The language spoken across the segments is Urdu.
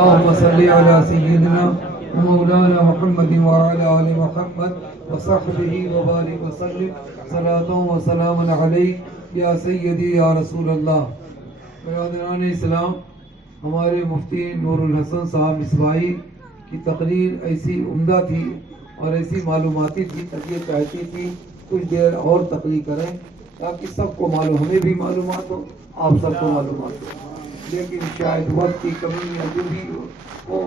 اللهم صل على سيدنا ومولانا محمد وعلى آل محمد وصحبه وبارك وسلم صلاة وسلام عليك یا سیدی یا رسول اللہ. برادران اسلام، ہمارے مفتی نور الحسن صاحب مصباحی کی تقریر ایسی عمدہ تھی اور ایسی معلوماتی تھی کہ یہ چاہتی تھی کچھ دیر اور تقریر کریں تاکہ سب کو معلوم، ہمیں بھی معلومات ہو، آپ سب کو معلومات ہو. لیکن شاید وقت کی کمی یا جو بھی وہ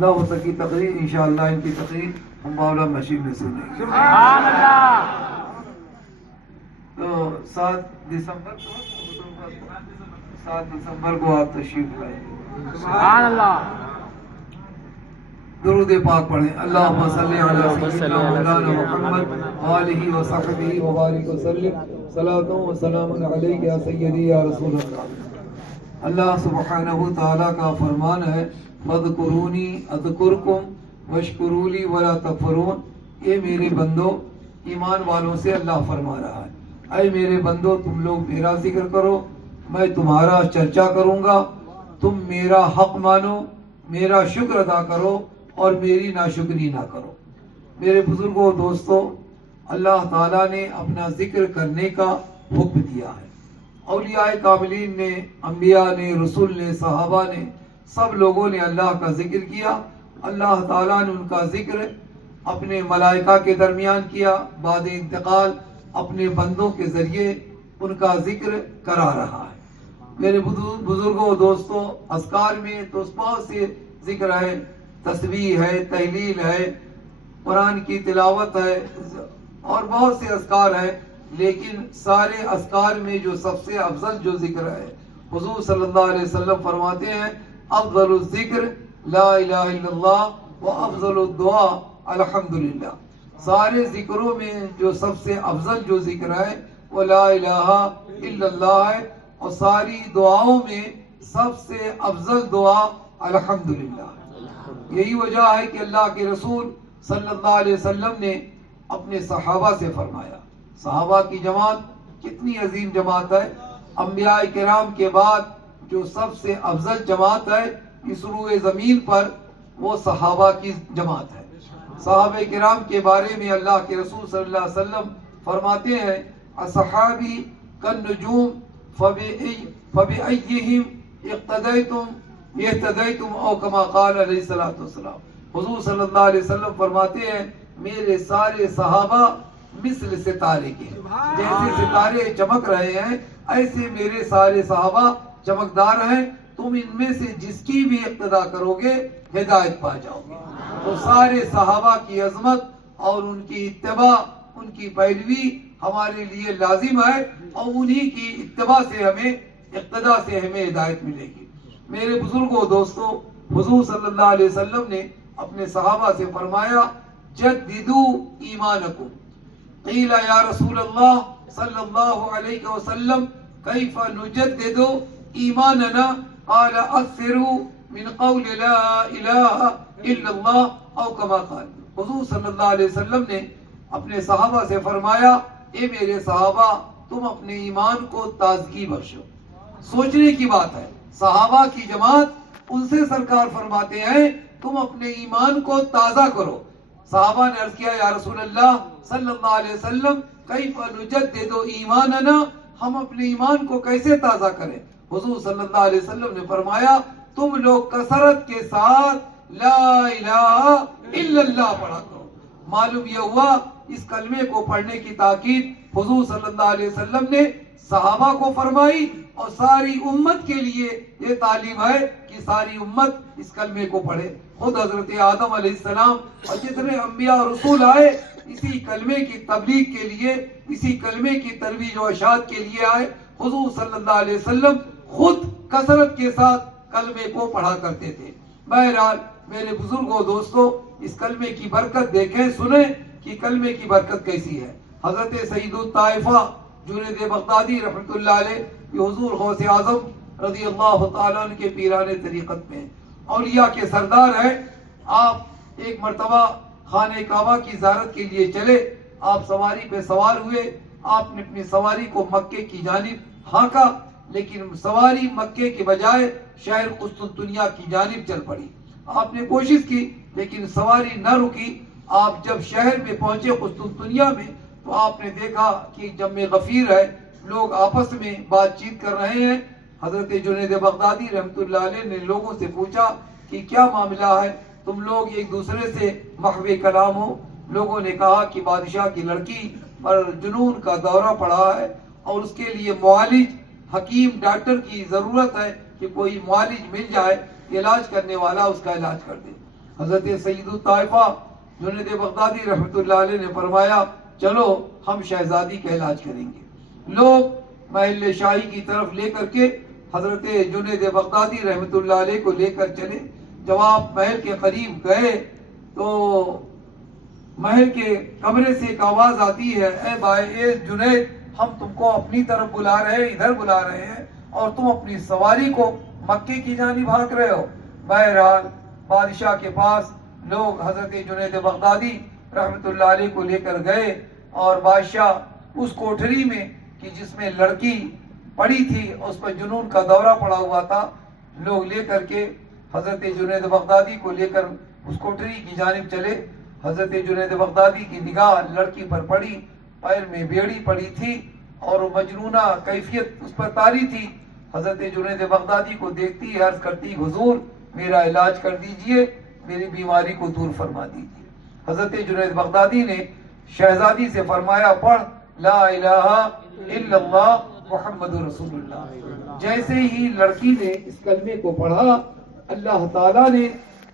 نہ ہو سکی تقریر. انشاءاللہ ان کی تقریر ہم باولا مشین میں سنیں گے. سبحان اللہ. تو 7 دسمبر کو آپ تشریف لائیں. سبحان اللہ. درود پاک پڑھیں. اللہم صلی علی سیدنا مولانا محمد آلہ وصحبہ وبارک وسلم صلاۃ و سلام علیک یا سیدی یا رسول اللہ. اللہ سبحانہ تعالیٰ کا فرمان ہے فاذکرونی اذکرکم واشکروا لی ولا تکفرون. اے میرے بندو، ایمان والوں سے اللہ فرما رہا ہے، اے میرے بندو تم لوگ میرا ذکر کرو، میں تمہارا چرچا کروں گا، تم میرا حق مانو، میرا شکر ادا کرو اور میری ناشکری نہ کرو. میرے بزرگوں دوستو، اللہ تعالیٰ نے اپنا ذکر کرنے کا حکم دیا ہے. اولیاء کاملین نے، انبیاء نے، رسول نے، صحابہ نے، سب لوگوں نے اللہ کا ذکر کیا. اللہ تعالیٰ نے ان کا ذکر اپنے ملائکہ کے درمیان کیا، بعد انتقال اپنے بندوں کے ذریعے ان کا ذکر کرا رہا ہے. میرے بزرگوں دوستو، اذکار میں تو بہت سے ذکر ہے، تسبیح ہے، تہلیل ہے، قرآن کی تلاوت ہے اور بہت سے اذکار ہے. لیکن سارے اذکار میں جو سب سے افضل جو ذکر ہے، حضور صلی اللہ علیہ وسلم فرماتے ہیں افضل الذکر لا الہ الا اللہ و افضل الدعاء الحمدللہ. سارے ذکروں میں جو سب سے افضل جو ذکر ہے وہ لا الہ الا اللہ ہے، اور ساری دعاؤں میں سب سے افضل دعا الحمدللہ ہے. یہی وجہ ہے کہ اللہ کے رسول صلی اللہ علیہ وسلم نے اپنے صحابہ سے فرمایا. صحابہ کی جماعت کتنی عظیم جماعت ہے. انبیاء کرام کے بعد جو سب سے افضل جماعت ہے اس روئے زمین پر وہ صحابہ کی جماعت ہے. صحابہ کرام کے بارے میں اللہ کے رسول صلی اللہ علیہ وسلم فرماتے ہیں اصحابی کالنجوم فبأیہم اقتدیتم اہتدیتم او کما قال علیہ الصلوۃ والسلام. حضور صلی اللہ علیہ وسلم فرماتے ہیں میرے سارے صحابہ مثل ستارے کے، جیسے ستارے چمک رہے ہیں ایسے میرے سارے صحابہ چمکدار ہیں. تم ان میں سے جس کی بھی اقتدا کرو گے ہدایت پا جاؤ گے. تو سارے صحابہ کی عظمت اور ان کی اتباع، ان کی پیروی ہمارے لیے لازم ہے، اور انہی کی اتباع سے ہمیں، اقتدا سے ہمیں ہدایت ملے گی. میرے بزرگوں دوستو، حضور صلی اللہ علیہ وسلم نے اپنے صحابہ سے فرمایا جددوا ایمانکم. قیل یا رسول اللہ صلی اللہ علیہ وسلم کیف نجدد ایماننا قال اکثروا من قول لا الہ الا اللہ او کما قال. حضور صلی اللہ علیہ وسلم نے اپنے صحابہ سے فرمایا اے میرے صحابہ تم اپنے ایمان کو تازگی بخشو. سوچنے کی بات ہے، صحابہ کی جماعت، ان سے سرکار فرماتے ہیں تم اپنے ایمان کو تازہ کرو. صحابہ نے عرض کیا یا رسول اللہ صلی اللہ علیہ وسلم کیف نجدد ایماننا، ہم اپنے ایمان کو کیسے تازہ کریں؟ حضور صلی اللہ علیہ وسلم نے فرمایا تم لوگ کثرت کے ساتھ لا الہ الا اللہ پڑھا کرو. معلوم یہ ہوا اس کلمے کو پڑھنے کی تاکید حضور صلی اللہ علیہ وسلم نے صحابہ کو فرمائی، اور ساری امت کے لیے یہ تعلیم ہے کہ ساری امت اس کلمے کو پڑھے. خود حضرت آدم علیہ السلام اور جتنے انبیاء اور رسول آئے اسی کلمے کی تبلیغ کے لیے، اسی کلمے کی ترویج و اشاعت کے لیے آئے. حضور صلی اللہ علیہ وسلم خود کثرت کے ساتھ کلمے کو پڑھا کرتے تھے. بہرحال میرے بزرگوں دوستوں، اس کلمے کی برکت دیکھیں، سنیں کہ کلمے کی برکت کیسی ہے. حضرت سید الطائفہ جنید بغدادی رحمۃ اللہ علیہ، یہ حضور غوث اعظم رضی اللہ تعالیٰ عنہ کے پیران طریقت میں اولیاء کے سردار ہیں. آپ ایک مرتبہ خانہ کعبہ کی زیارت کے لیے چلے. آپ سواری پہ سوار ہوئے، آپ نے اپنی سواری کو مکے کی جانب ہانکا، لیکن سواری مکے کے بجائے شہر قسطنطنیہ کی جانب چل پڑی. آپ نے کوشش کی لیکن سواری نہ رکی. آپ جب شہر میں پہنچے قسطنطنیہ میں تو آپ نے دیکھا کہ جمع غفیر ہے, لوگ آپس میں بات چیت کر رہے ہیں. حضرت جنید بغدادی رحمۃ اللہ علیہ نے لوگوں سے پوچھا کہ کیا معاملہ ہے, تم لوگ ایک دوسرے سے محو کلام ہو. لوگوں نے کہا کہ بادشاہ کی لڑکی پر جنون کا دورہ پڑا ہے اور اس کے لیے معالج, حکیم, ڈاکٹر کی ضرورت ہے کہ کوئی معالج مل جائے, علاج کرنے والا اس کا علاج کر دے. حضرت سید الطائفہ جنید بغدادی رحمۃ اللہ علیہ نے فرمایا چلو ہم شہزادی کا علاج کریں گے. لوگ محل شاہی کی طرف لے کر کے حضرت جنید بغدادی رحمۃ اللہ علیہ کو لے کر چلے. جب آپ محل کے قریب گئے تو محل کے کمرے سے ایک آواز آتی ہے, اے بھائی, اے جنید, ہم تم کو اپنی طرف بلا رہے ہیں, ادھر بلا رہے ہیں, اور تم اپنی سواری کو مکے کی جانب بھاگ رہے ہو. بہرحال بادشاہ کے پاس لوگ حضرت جنید بغدادی رحمۃ اللہ علیہ کو لے کر گئے اور بادشاہ اس کوٹھری میں کہ جس میں لڑکی پڑی تھی, اس پر جنون کا دورہ پڑا ہوا تھا, لوگ لے کر کے حضرت جنید بغدادی کو لے کر اس کوٹھری کی جانب چلے. حضرت جنید بغدادی کی نگاہ لڑکی پر پڑی, پیر میں بیڑی پڑی تھی اور مجنونہ کیفیت اس پر طاری تھی. حضرت جنید بغدادی کو دیکھتی عرض کرتی, حضور میرا علاج کر دیجئے, میری بیماری کو دور فرما دیجئے. حضرت جنید بغدادی نے شہزادی سے فرمایا, پڑھ لا الہ الا اللہ محمد رسول اللہ. جیسے ہی لڑکی نے اس کلمے کو پڑھا, اللہ تعالیٰ نے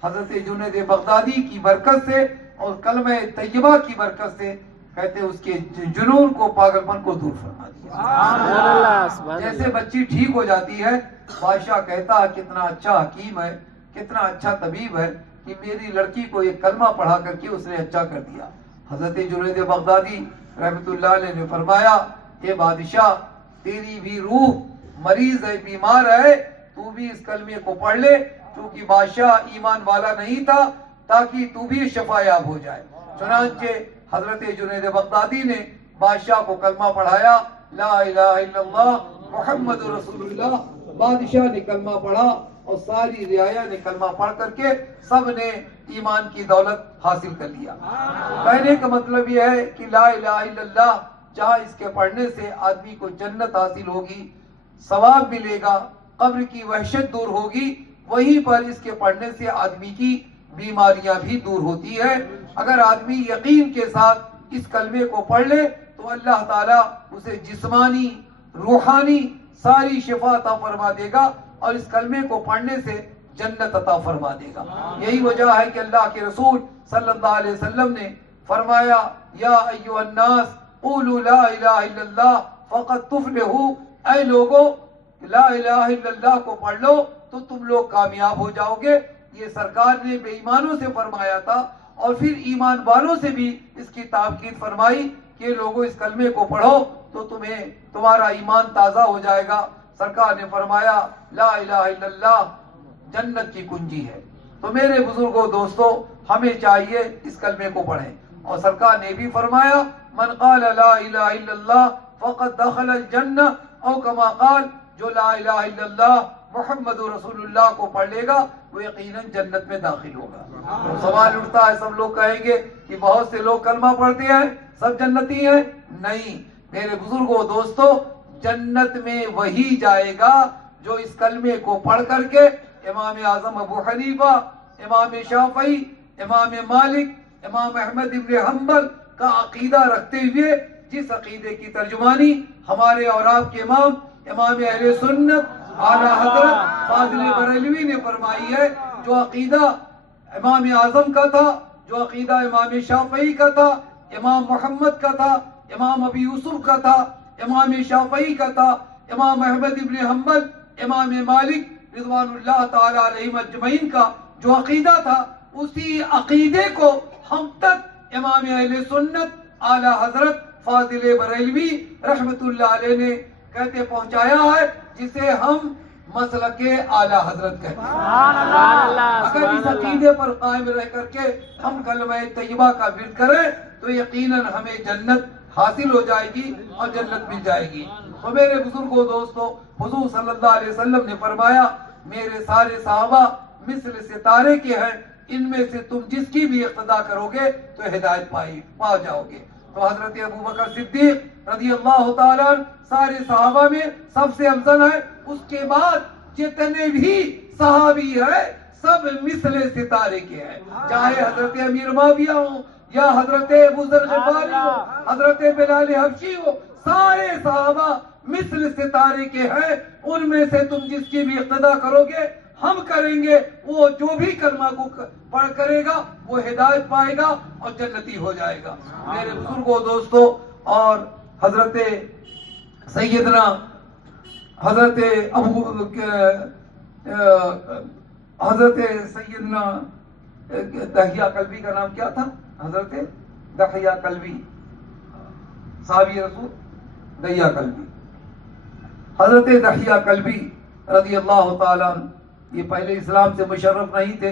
حضرت جنید بغدادی کی برکت سے اور کلمہ طیبہ کی برکت سے کہتے اس کے جنون کو, پاگل پن کو دور فرما دیا. جیسے بچی ٹھیک ہو جاتی ہے, بادشاہ کہتا کتنا اچھا حکیم ہے, کتنا اچھا طبیب ہے کہ میری لڑکی کو ایک کلمہ پڑھا کر کے اس نے اچھا کر دیا. حضرت جنید بغدادی رحمۃ اللہ علیہ نے فرمایا, اے بادشاہ, تیری بھی روح مریض ہے, بیمار ہے, تو بھی اس کلمے کو پڑھ لے, کیونکہ بادشاہ ایمان والا نہیں تھا, تاکہ تو بھی شفا یاب ہو جائے. چنانچہ حضرت جنید بغدادی نے بادشاہ کو کلمہ پڑھایا, لا الہ الا اللہ محمد رسول اللہ. بادشاہ نے کلمہ پڑھا اور ساری رعایا نے کلمہ پڑھ کر کے سب نے ایمان کی دولت حاصل کر لیا. کہنے کا مطلب یہ ہے کہ لا الہ الا اللہ جہاں اس کے پڑھنے سے آدمی کو جنت حاصل ہوگی, ثواب ملے گا, قبر کی وحشت دور ہوگی, وہیں پر اس کے پڑھنے سے آدمی کی بیماریاں بھی دور ہوتی ہے. اگر آدمی یقین کے ساتھ اس کلمے کو پڑھ لے تو اللہ تعالیٰ اسے جسمانی, روحانی ساری شفا عطا فرما دے گا اور اس کلمے کو پڑھنے سے جنت عطا فرما دے گا. یہی وجہ ہے کہ اللہ کے رسول صلی اللہ علیہ وسلم نے فرمایا, یا ایھا الناس قولوا لا الہ الا اللہ فقد تفلحوا. اے لوگو, لا الہ الا اللہ کو پڑھ لو تو تم لوگ کامیاب ہو جاؤ گے. یہ سرکار نے بے ایمانوں سے فرمایا تھا اور پھر ایمان والوں سے بھی اس کی تاکید فرمائی کہ لوگوں اس کلمے کو پڑھو تو تمہارا ایمان تازہ ہو جائے گا. سرکار نے فرمایا لا الہ الا اللہ جنت کی کنجی ہے. تو میرے بزرگوں, دوستوں, ہمیں چاہیے اس کلمے کو پڑھیں. اور سرکار نے بھی فرمایا من قال لا الہ الا اللہ فقد دخل الجنہ, او کما قال, جو لا الہ الا اللہ محمد رسول اللہ کو پڑھ لے گا وہ یقیناً جنت میں داخل ہوگا. تو سوال اٹھتا ہے, سب لوگ کہیں گے کہ بہت سے لوگ کلمہ پڑھتے ہیں, سب جنتی ہیں. نہیں میرے بزرگوں, دوستوں, جنت میں وہی جائے گا جو اس کلمے کو پڑھ کر کے امام اعظم ابو حنیفہ, امام شافعی, امام مالک, امام احمد ابن حنبل کا عقیدہ رکھتے ہوئے, جس عقیدے کی ترجمانی ہمارے اور آپ کے امام اہل سنت اعلیٰ حضرت فاضل بریلوی نے فرمائی ہے, جو عقیدہ امام اعظم کا تھا, جو عقیدہ امام شافعی کا تھا, امام محمد کا تھا, امام ابی یوسف کا تھا, امام شافعی کا تھا, امام احمد ابن حنبل, امام مالک رضوان اللہ تعالی علیہم اجمعین کا جو عقیدہ تھا, اسی عقیدے کو ہم تک امام اہل سنت اعلیٰ حضرت فاضل بریلوی رحمت اللہ علیہ نے کہتے پہنچایا ہے, جسے ہم مسلک اعلیٰ حضرت کہتے ہیں. اگر اس عقیدے پر قائم رہ کر کے ہم کلمہ طیبہ کا ورد کریں تو یقیناً ہمیں جنت حاصل ہو جائے گی اور جنت مل جائے گی. تو میرے بزرگوں, دوستوں, حضور صلی اللہ علیہ وسلم نے فرمایا میرے سارے صحابہ مثل ستارے کے ہیں، ان میں سے تم جس کی بھی اقتدا کرو گے تو ہدایت پا جاؤ گے۔ تو حضرت ابو بکر صدیق رضی اللہ تعالیٰ عنہ سارے صحابہ میں سب سے افضل ہے۔ اس کے بعد جتنے بھی صحابی ہیں سب مثل ستارے کے ہیں، چاہے حضرت امیر معاویہ ہوں یا حضرت ابو ذر غفاری ہو، حضرت بلال حبشی ہو، سارے صحابہ مثل ستارے کے ہیں۔ ان میں سے تم جس کی بھی اقتدا کرو گے ہم کریں گے، وہ جو بھی کلمہ کو پڑھ کرے گا وہ ہدایت پائے گا اور جنتی ہو جائے گا۔ میرے بزرگوں، دوستوں، اور حضرت سیدنا حضرت دحیہ کلبی کا نام کیا تھا؟ حضرت دحیہ کلبی، صحابی رسول دحیہ کلبی، حضرت دحیہ کلبی رضی اللہ تعالیٰ عنہ، یہ پہلے اسلام سے مشرف نہیں تھے۔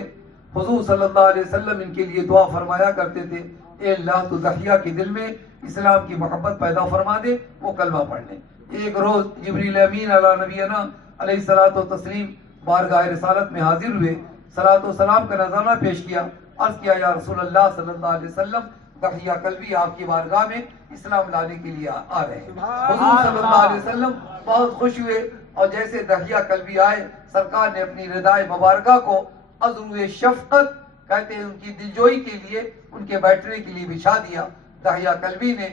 حضور صلی اللہ علیہ وسلم ان کے لیے دعا فرمایا کرتے تھے، اے اللہ تو دحیہ کے دل میں اسلام کی محبت پیدا فرما دے، وہ کلمہ پڑھ لیں۔ ایک روز جبریل امین علی نبینا علیہ الصلوۃ والتسلیم بارگاہ رسالت میں حاضر ہوئے، صلاۃ و سلام کا نذرانہ پیش کیا، عرض کیا یا رسول اللہ صلی اللہ علیہ وسلم، دحیہ کلبی آپ کی بارگاہ میں اسلام لانے کے لیے آ رہے ہیں۔ حضور صلی اللہ علیہ وسلم بہت خوش ہوئے، اور جیسے دحیہ کلبی آئے سرکار نے اپنی ردائے مبارکہ کو عذر شفقت کہتے ہیں ان کی دلجوئی کے لیے ان کے بیٹھنے کے لیے بچھا دیا۔ دحیہ کلبی نے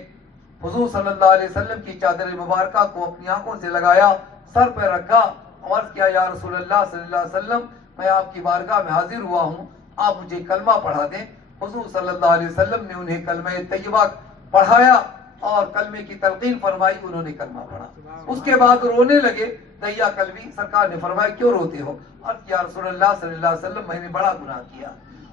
حضور صلی اللہ علیہ وسلم کی چادر مبارکہ کو اپنی آنکھوں سے لگایا، سر پہ رکھا اور عرض کیا یا رسول اللہ صلی اللہ علیہ وسلم، میں آپ کی بارگاہ میں حاضر ہوا ہوں، آپ مجھے کلمہ پڑھا دیں۔ حضور صلی اللہ علیہ وسلم نے انہیں کلمہ طیبہ پڑھایا اور کلمے کی تلقین فرمائی، انہوں نے کلمہ پڑھا۔ اس کے بعد رونے لگے دحیہ کلبی، سرکار نے فرمایا کیوں روتے ہو؟ عرض کیا رسول اللہ صلی اللہ علیہ وسلم، میں نے بڑا گناہ کیا۔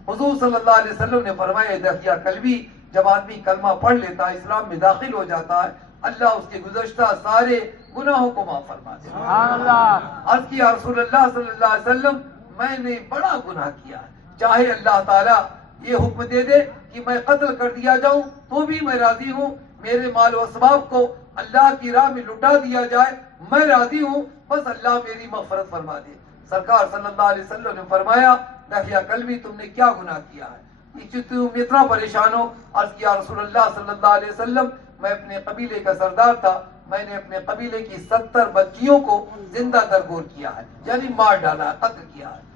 حضور صلی اللہ علیہ وسلم نے فرمایا دحیہ کلبی، جب آدمی کلمہ پڑھ لیتا ہے، اسلام میں داخل ہو جاتا ہے، اللہ اس کے گزشتہ سارے گناہوں کو معاف فرما دیتا ہے۔ سبحان اللہ۔ عرض کیا رسول اللہ صلی اللہ علیہ وسلم، میں نے بڑا گناہ کیا، چاہے اللہ تعالیٰ یہ حکم دے دے کہ میں قتل کر دیا جاؤں تو بھی میں راضی ہوں، میرے مال و اسباب کو اللہ کی راہ میں لٹا دیا جائے میں راضی ہوں، بس اللہ میری مغفرت فرما دے۔ سرکار صلی اللہ علیہ وسلم نے فرمایا دحیہ کلبی، تم نے کیا گناہ کیا ہے کہ تم اتنا پریشان ہو؟ عرض کیا رسول اللہ صلی اللہ علیہ وسلم، میں اپنے قبیلے کا سردار تھا، میں نے اپنے قبیلے کی 70 بچیوں کو زندہ درگور کیا ہے، یعنی مار ڈالا ہے، قتل کیا ہے۔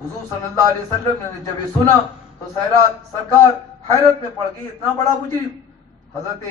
حضور صلی اللہ علیہ وسلم نے جب یہ سنا تو سرکار حیرت میں پڑ گئی، اتنا بڑا مجرم۔ حضرت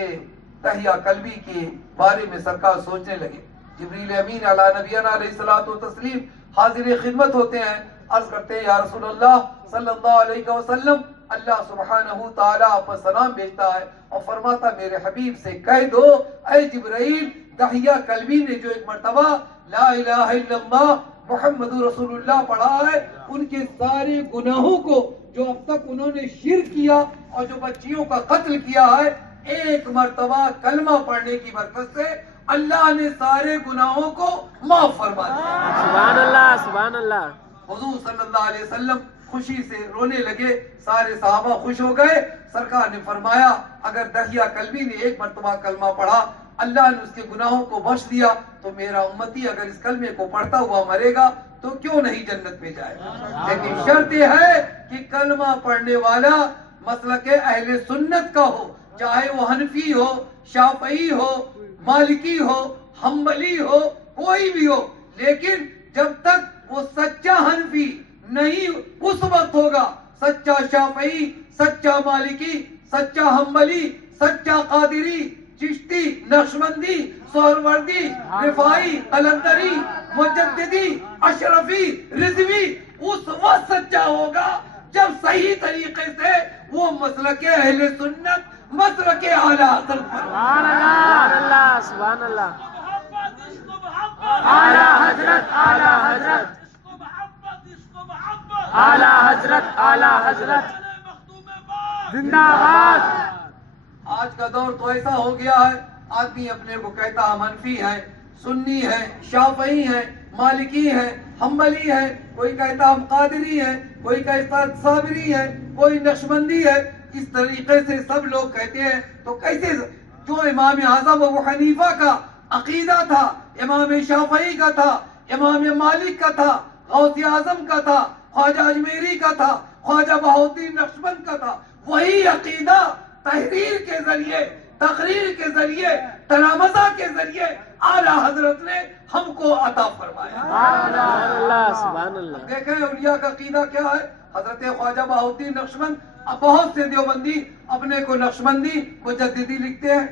دحیہ کلبی کے بارے میں سرکار سوچنے لگے۔ جبریل امین علی نبینا علیہ الصلوۃ والتسلیم حاضر خدمت ہوتے ہیں، عرض کرتے ہیں یا رسول اللہ صلی اللہ علیہ وسلم، اللہ سبحانہ تعالیٰ آپ پر سلام بھیجتا ہے اور فرماتا میرے حبیب سے کہہ دو اے جبرائیل، دحیہ کلبی نے جو ایک مرتبہ لا الہ الا اللہ محمد رسول اللہ پڑھا ہے، ان کے سارے گناہوں کو جو اب تک انہوں نے شرک کیا اور جو بچیوں کا قتل کیا ہے، ایک مرتبہ کلمہ پڑھنے کی برکت سے اللہ نے سارے گناہوں کو معاف فرما دیا۔ سبحان اللہ، سبحان اللہ۔ حضور صلی اللہ علیہ وسلم خوشی سے رونے لگے، سارے صحابہ خوش ہو گئے۔ سرکار نے فرمایا اگر دحیہ کلبی نے ایک مرتبہ کلمہ پڑھا، اللہ نے اس کے گناہوں کو بخش دیا، تو میرا امتی اگر اس کلمے کو پڑھتا ہوا مرے گا تو کیوں نہیں جنت میں جائے گا؟ لیکن شرط یہ ہے کہ کلمہ پڑھنے والا مسلک اہل سنت کا ہو، چاہے وہ حنفی ہو، شافعی ہو، مالکی ہو، حنبلی ہو، کوئی بھی ہو، لیکن جب تک وہ سچا حنفی نہیں اس وقت ہوگا سچا شافعی، سچا مالکی، سچا حنبلی، سچا قادری، چشتی، نقشبندی، سہروردی، رفاعی، قلندری، مجددی، اشرفی، رضوی اس وقت سچا ہوگا جب صحیح طریقے سے وہ مسلک اہل سنت، مسلک اعلی حضرت پر۔ سبحان اللہ، سبحان اللہ۔ اعلی حضرت، اعلی حضرت، اعلی حضرت، اعلی حضرت زندہ باد۔ آج کا دور تو ایسا ہو گیا ہے، آدمی اپنے کو کہتا ہم حنفی ہیں، سنی ہیں، شافعی ہیں، مالکی ہیں، حنبلی ہیں، کوئی کہتا ہم قادری ہیں، کوئی کہتا صابری ہیں، کوئی نقشبندی ہے۔ اس طریقے سے سب لوگ کہتے ہیں تو کیسے؟ جو امام اعظم ابو حنیفہ کا عقیدہ تھا، امام شافعی کا تھا، امام مالک کا تھا، غوث اعظم کا تھا، خواجہ اجمیری کا تھا، خواجہ بہاؤالدین نقشبند کا تھا، وہی عقیدہ تحریر کے ذریعے، تقریر کے ذریعے، تلامذہ کے ذریعے اعلیٰ حضرت نے ہم کو عطا فرمایا۔ سبحان اللہ سبحان اللہ۔ دیکھیں اولیاء کا عقیدہ کیا ہے۔ حضرت خواجہ بہاؤالدین نقشبند، اب بہت سے دیوبندی اپنے کو نقشبندی مجددی لکھتے ہیں،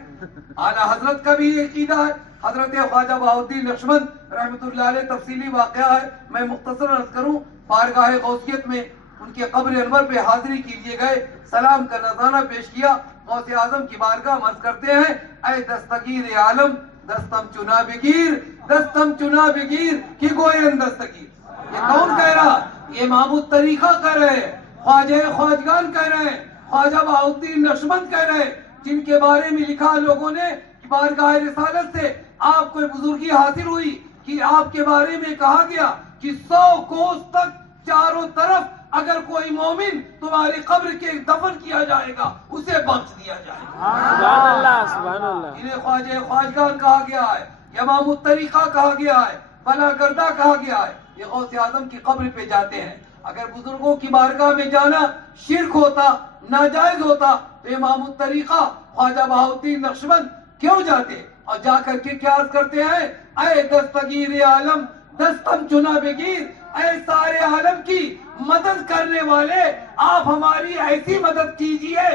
اعلیٰ حضرت کا بھی یہ عقیدہ ہے۔ حضرت خواجہ بہاؤالدین نقشبند رحمۃ اللہ علیہ تفصیلی واقعہ ہے، میں مختصر عرض کروں۔ بارگاہ غوثیت میں ان کے قبر انور پہ حاضری کے لیے گئے، سلام کا نذرانہ پیش کیا، غوث اعظم کی بارگاہ عرض کرتے ہیں، اے دستگیر عالم دستم چنا بگیر، دستم چنا بگیر کی گوین دستگیر۔ یہ کون کہہ رہا؟ یہ محمود طریقہ کہہ رہے ہیں، خواجہ خواجگان کہہ رہے ہیں، خواجہ بہاؤالدین نقشبند کہہ رہے ہیں، جن کے بارے میں لکھا لوگوں نے کہ بارگاہ رسالت سے آپ کو بزرگی حاصل ہوئی کہ آپ کے بارے میں کہا گیا کہ 100 کوس تک چاروں طرف اگر کوئی مومن تمہاری قبر کے دفن کیا جائے گا اسے بخش دیا جائے گا۔ سبحان اللہ سبحان اللہ۔ انہیں خواجہ خواجگان کہا گیا ہے، امام الطریقہ کہا گیا ہے، بلا گردہ کہا گیا ہے۔ یہ غوث اعظم کی قبر پہ جاتے ہیں۔ اگر بزرگوں کی بارگاہ میں جانا شرک ہوتا، ناجائز ہوتا، تو امام الطریقہ خواجہ بہاؤالدین نقشبند کیوں جاتے؟ اور جا کر کے کیا عرض کرتے ہیں، اے دستگیر عالم دستم چنا بگیر، اے سارے عالم کی مدد کرنے والے آپ ہماری ایسی مدد کیجئے،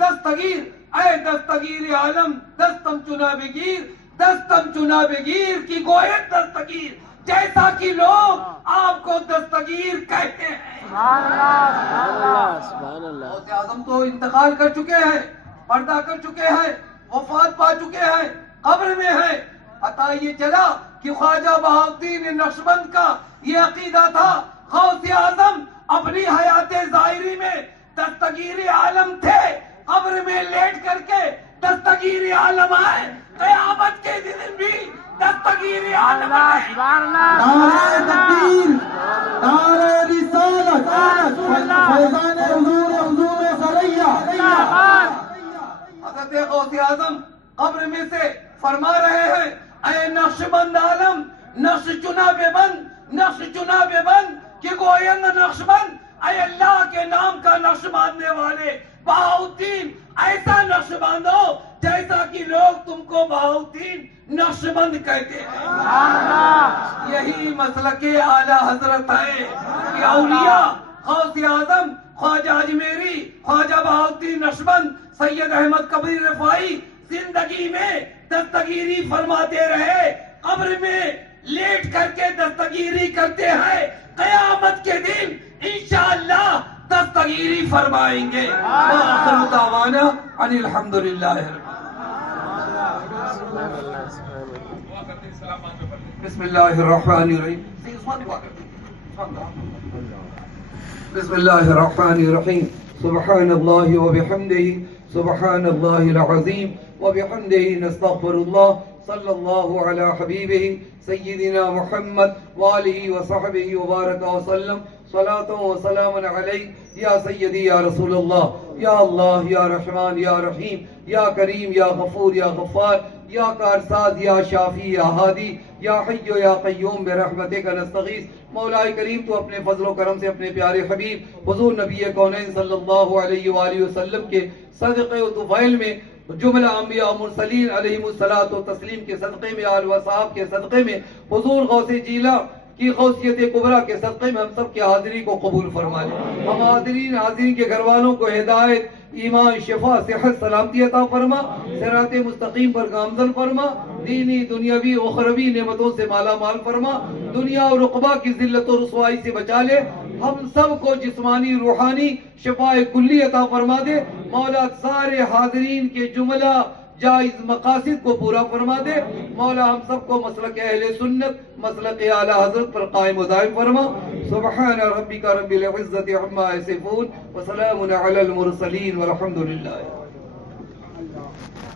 دستگیر اے دستگیر عالم دستم چنا بگیر، دستم چنا بگیر کی گوئے دستگیر، جیسا کہ لوگ آپ کو دستگیر کہتے ہیں۔ سبحان اللہ سبحان اللہ۔ غوث اعظم تو انتقال کر چکے ہیں، پردہ کر چکے ہیں، وفات پا چکے ہیں، قبر میں ہیں۔ پتہ یہ چلا کہ خواجہ بہاؤالدین نقشبند کا یہ عقیدہ تھا، غوث اعظم اپنی حیات ظاہری میں دستگیر عالم تھے، قبر میں لیٹ کر کے دستگیر عالم آئے، قیامت کے دن بھی دستگیر عالم آئے۔ سبحان اللہ نعرہ تکبیر، نعرہ رسالت، فیضان حضور ثریا۔ حضرت غوث اعظم قبر میں سے فرما رہے ہیں، اے نقشبند عالم نقش چنا بے بند، نقش چنا بے بند کہ گویند نقشبند، اے اللہ کے نام کا نقش باندھنے والے بہاؤالدین، ایسا نقش باندھو جیسا کہ لوگ تم کو بہاؤالدین نقشبند کہتے ہیں۔ یہی مسلک اعلیٰ حضرت ہے کہ اولیاء غوث اعظم، خواجہ اجمیری، خواجہ بہاؤالدین نقشبند، سید احمد کبیر رفاعی زندگی میں دستگیری فرماتے رہے، قبر میں لیٹ کر کے دستگیری کرتے ہیں، قیامت کے دن انشاءاللہ دستگیری فرمائیں گے۔ وآخر دعوانا ان الحمدللہ۔ بسم اللہ الرحمن الرحیم۔ بسم اللہ الرحمن الرحیم۔ سبحان اللہ وبحمدہ، سبحان اللہ العظیم وبحمدہ، نستغفر اللہ، صلی اللہ علی حبیبہ سیدنا محمد وآلہ وصحبہ وبارک وسلم، صلاۃ و سلام علیک یا سیدی یا رسول اللہ یا رحمان یا رحیم یا کریم یا غفور یا غفار یا کارساز یا شافی یا ہادی یا حی یا قیوم برحمتک نستغیث۔ مولا کریم تو اپنے فضل و کرم سے اپنے پیارے حبیب حضور نبی کونین صلی اللہ علیہ وآلہ وسلم کے صدقے و طفیل میں، جملہ انبیاء و مرسلین علیہم الصلاۃ و تسلیم کے صدقے میں، آل و صحاب کے صدقے میں، حضور غوث جیلہ کی غوثیت کبریٰ کے صدقے میں ہم سب کی حاضری کو قبول فرما لے۔ ہم حاضرین کے گھر والوں کو ہدایت، ایمان، شفا، صحت، سلامتی عطا فرما، صراط مستقیم پر گامزن فرما، دینی دنیاوی اخروی نعمتوں سے مالا مال فرما، دنیا اور عقبہ کی ذلت و رسوائی سے بچا لے، ہم سب کو جسمانی روحانی شفاء کلی عطا فرما دے۔ مولا سارے حاضرین کے جملہ جائز مقاصد کو پورا فرما دے۔ مولا ہم سب کو مسلک اہل سنت، مسلک اعلیٰ حضرت پر قائم و دائم فرما۔ سبحان ربک رب العزت عما یصفون وسلام علی المرسلین والحمد للہ۔